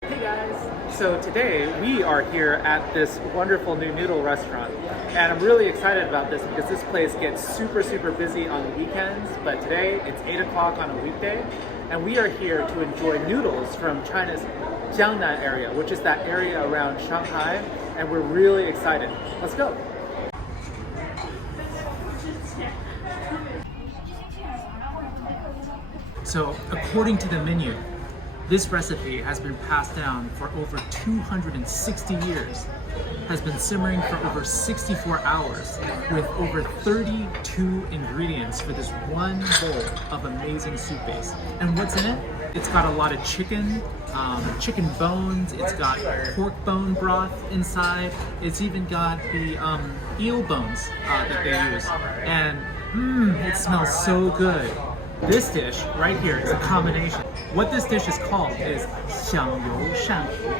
Hey guys! So today we are here at this wonderful new noodle restaurant, and I'm really excited about this because this place gets super busy on the weekends, but today it's 8 o'clock on a weekday, and we are here to enjoy noodles from China's Jiangnan area, which is that area around Shanghai, and we're really excited. Let's go! So according to the menu, this recipe has been passed down for over 260 years, has been simmering for over 64 hours, with over 32 ingredients for this one bowl of amazing soup base. And what's in it? It's got a lot of chicken, chicken bones, it's got pork bone broth inside, it's even got the eel bones that they use. And it smells so good. This dish right here is a combination. What this dish is called is Songhelou Shanhu.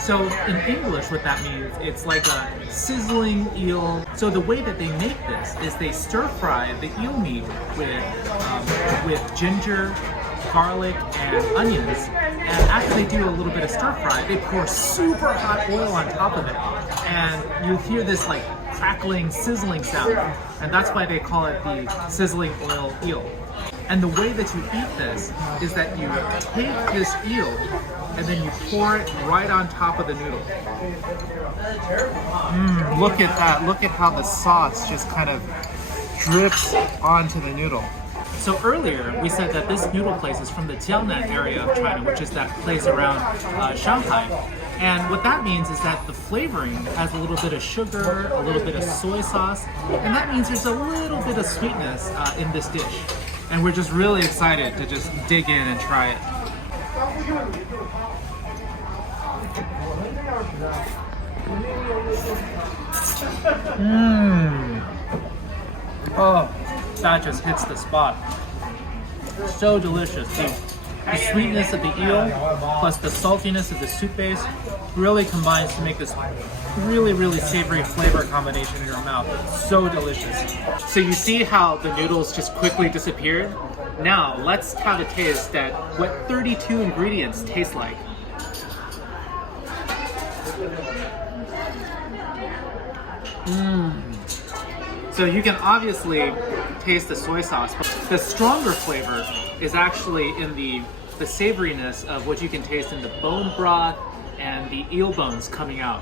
So in English, what that means, it's like a sizzling eel. So the way that they make this is they stir fry the eel meat with ginger, garlic, and onions. And after they do a little bit of stir fry, they pour super hot oil on top of it. And you hear this like crackling, sizzling sound. And that's why they call it the sizzling oil eel. And the way that you eat this is that you take this eel and then you pour it right on top of the noodle. Look at that. Look at how the sauce just kind of drips onto the noodle. So earlier we said that this noodle place is from the Jiangnan area of China, which is that place around Shanghai. And what that means is that the flavoring has a little bit of sugar, a little bit of soy sauce, and that means there's a little bit of sweetness in this dish. And we're just really excited to just dig in and try it. Oh, that just hits the spot. So delicious. The sweetness of the eel plus the saltiness of the soup base really combines to make this really savory flavor combination in your mouth. It's so delicious. So you see how the noodles just quickly disappeared? Now let's have a taste at what 32 ingredients taste like. So you can obviously taste the soy sauce, but the stronger flavor is actually in the savoriness of what you can taste in the bone broth and the eel bones coming out.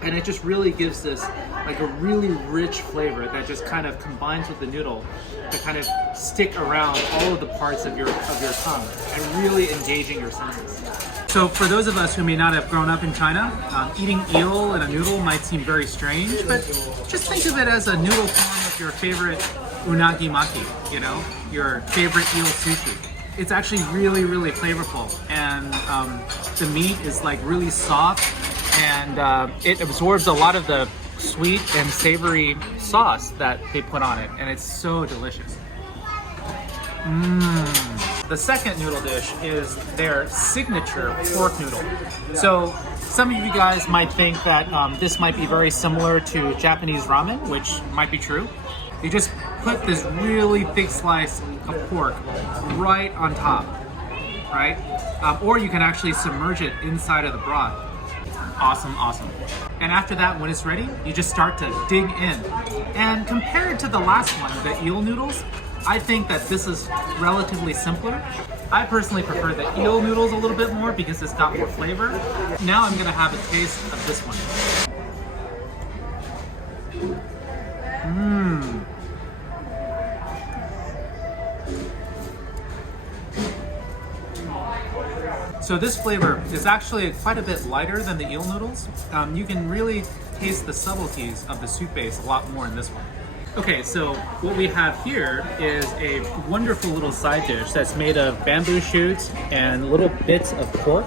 And it just really gives this like a really rich flavor that just kind of combines with the noodle to kind of stick around all of the parts of your tongue and really engaging your senses. So for those of us who may not have grown up in China, eating eel in a noodle might seem very strange, but just think of it as a noodle form of your favorite unagi maki, you know, your favorite eel sushi. It's actually really flavorful, and the meat is like really soft, and it absorbs a lot of the sweet and savory sauce that they put on it, and it's so delicious. The second noodle dish is their signature pork noodle. So some of you guys might think that this might be very similar to Japanese ramen, which might be true. You just put this really thick slice of pork right on top, right? Or you can actually submerge it inside of the broth. Awesome. And after that, when it's ready, you just start to dig in. And compared to the last one, the eel noodles, I think that this is relatively simpler. I personally prefer the eel noodles a little bit more because it's got more flavor. Now I'm gonna have a taste of this one. So this flavor is actually quite a bit lighter than the eel noodles. You can really taste the subtleties of the soup base a lot more in this one. Okay, so what we have here is a wonderful little side dish that's made of bamboo shoots and little bits of pork.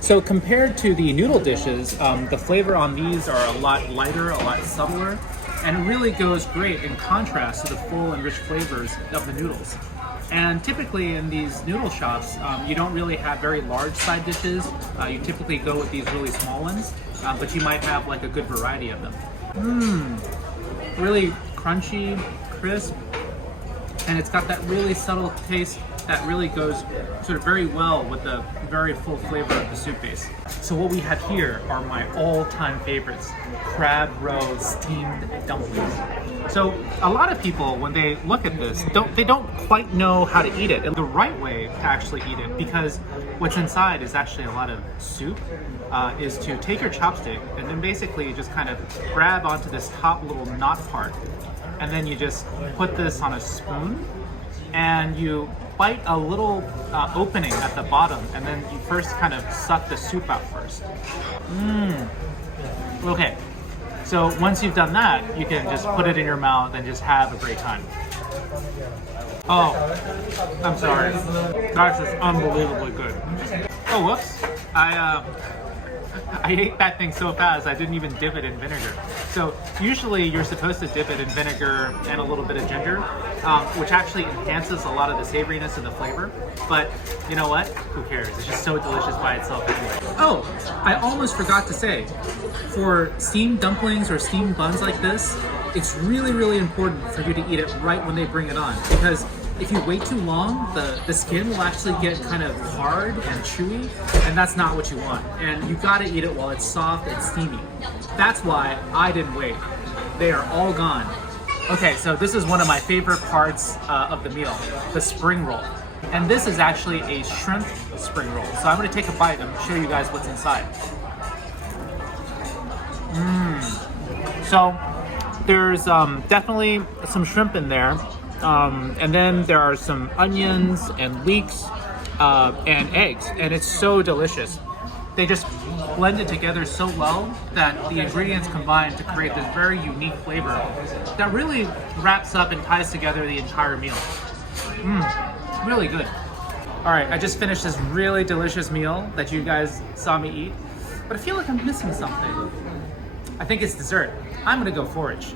So compared to the noodle dishes, the flavor on these are a lot lighter, a lot subtler, and it really goes great in contrast to the full and rich flavors of the noodles. And typically in these noodle shops, you don't really have very large side dishes. You typically go with these really small ones, but you might have like a good variety of them. Really crunchy, crisp, and it's got that really subtle taste that really goes sort of very well with the very full flavor of the soup base. So what we have here are my all-time favorites, crab roe steamed dumplings. So a lot of people, when they look at this, they don't quite know how to eat it. And the right way to actually eat it, because what's inside is actually a lot of soup, is to take your chopstick and then basically just kind of grab onto this top little knot part. And then you just put this on a spoon and you bite a little opening at the bottom, and then you first kind of suck the soup out first. Okay, so once you've done that, you can just put it in your mouth and just have a great time. Oh, I'm sorry. That's just unbelievably good. Oh, whoops. I ate that thing so fast I didn't even dip it in vinegar. So usually you're supposed to dip it in vinegar and a little bit of ginger, which actually enhances a lot of the savoriness and the flavor. But you know what? Who cares? It's just so delicious by itself anyway. Oh, I almost forgot to say, for steamed dumplings or steamed buns like this, it's really, really important for you to eat it right when they bring it on, because if you wait too long, the skin will actually get kind of hard and chewy, and that's not what you want. And you gotta eat it while it's soft and steamy. That's why I didn't wait. They are all gone. Okay, so this is one of my favorite parts of the meal, the spring roll. And this is actually a shrimp spring roll. So I'm gonna take a bite and show you guys what's inside. So there's definitely some shrimp in there. And then there are some onions and leeks and eggs, and it's so delicious. They just blended together so well that the ingredients combine to create this very unique flavor that really wraps up and ties together the entire meal. Really good. All right, I just finished this really delicious meal that you guys saw me eat, but I feel like I'm missing something. I think it's dessert. I'm gonna go forage.